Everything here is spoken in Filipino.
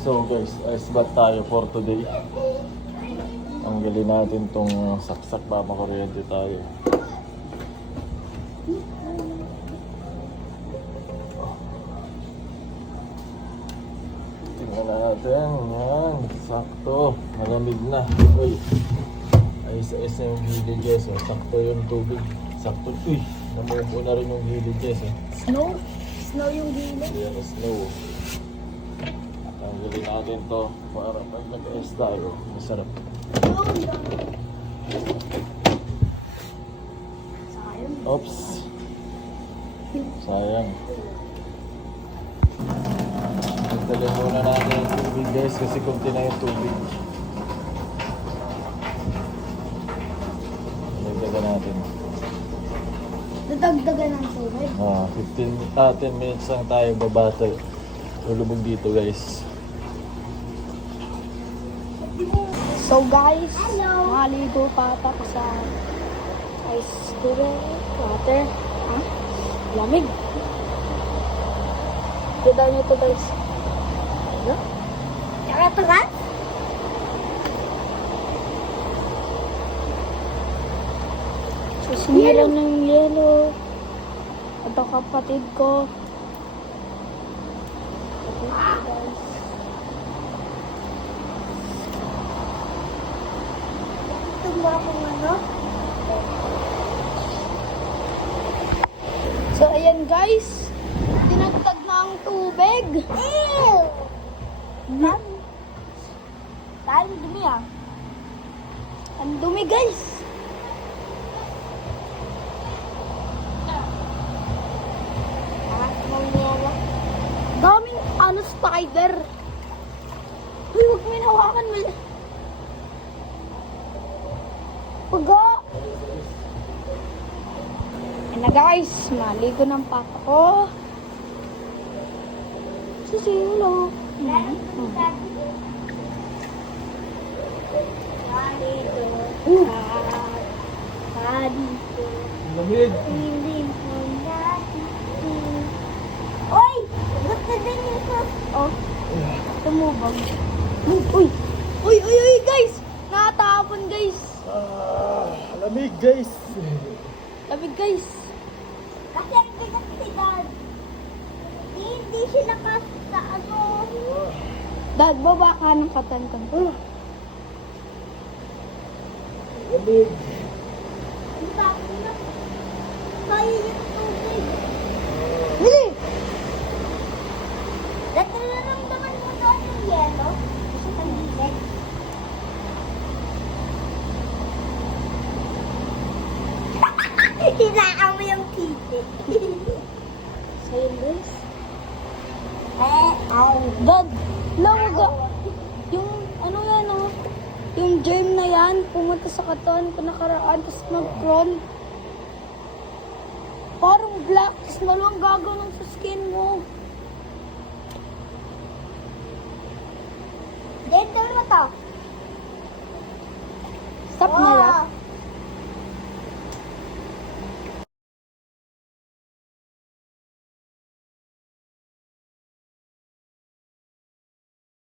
So guys, ice bath tayo for today. Tanggalin natin tong saksak ba makuryente tayo. Tingnan natin. Yan. Sakto. Malamig na. Uy. Ayos-ayos na yung gilid guys. Oh. Sakto yung tubig. Sakto. Uy. Namumuo na rin yung gilid guys. Oh. Snow? Snow yung gilid. Ayan, snow. Tanggalin natin to para pag nag-ice tayo, masarap. Oops! Sayang. Nagdalhin muna natin yung tubig guys kasi kunti na yung tubig. Nagdagan natin. Dadagdagan ng tubig. Ah, 15, ah, 10 minutes lang tayo babata. Lulubog dito guys. So guys, maligo pa ako sa ice tubig, water. Ha? Lamig. Kita niyo to guys. Ano? Tsaka ito ka? So, sinira ng yelo. Ito kapatid ko. Ko guys. Tumba akong ano? So, ayan guys. Dinagdag na ang tubig. Ew! Hmm? Dahil dumi ah. Ang dumi guys. Daming ano spider. Uy, huwag mo yung hawakan mo. Paga! Ayan na guys, maligo ng papa ko. Susilo. Uh. Lamig! Oy! Ba't na din yung sus? Oh, tumubog. Uy! Uy, uy, uy, guys! Nakatapon, guys! Ah, lamig guys! Lamig, guys! Kasi ang bigat si Dad. Hindi siya nakas sa ano. Dad, baba ka ng katantan. Oh. Lamig! Ang dami na. Kaya yung tubig. Bili! Dati naramdaman mo doon yung yelo? Sa paligid. Hinaan mo yung titi. Sa'yo, Luis? Eh, aw. Dad, lawag Yung, ano yan, oh. Yung germ na yan, pumunta sa katawan ko nakaraan, tapos nag-crawl. Parang black, tapos maluwang gagawin sa skin mo. Dito na to.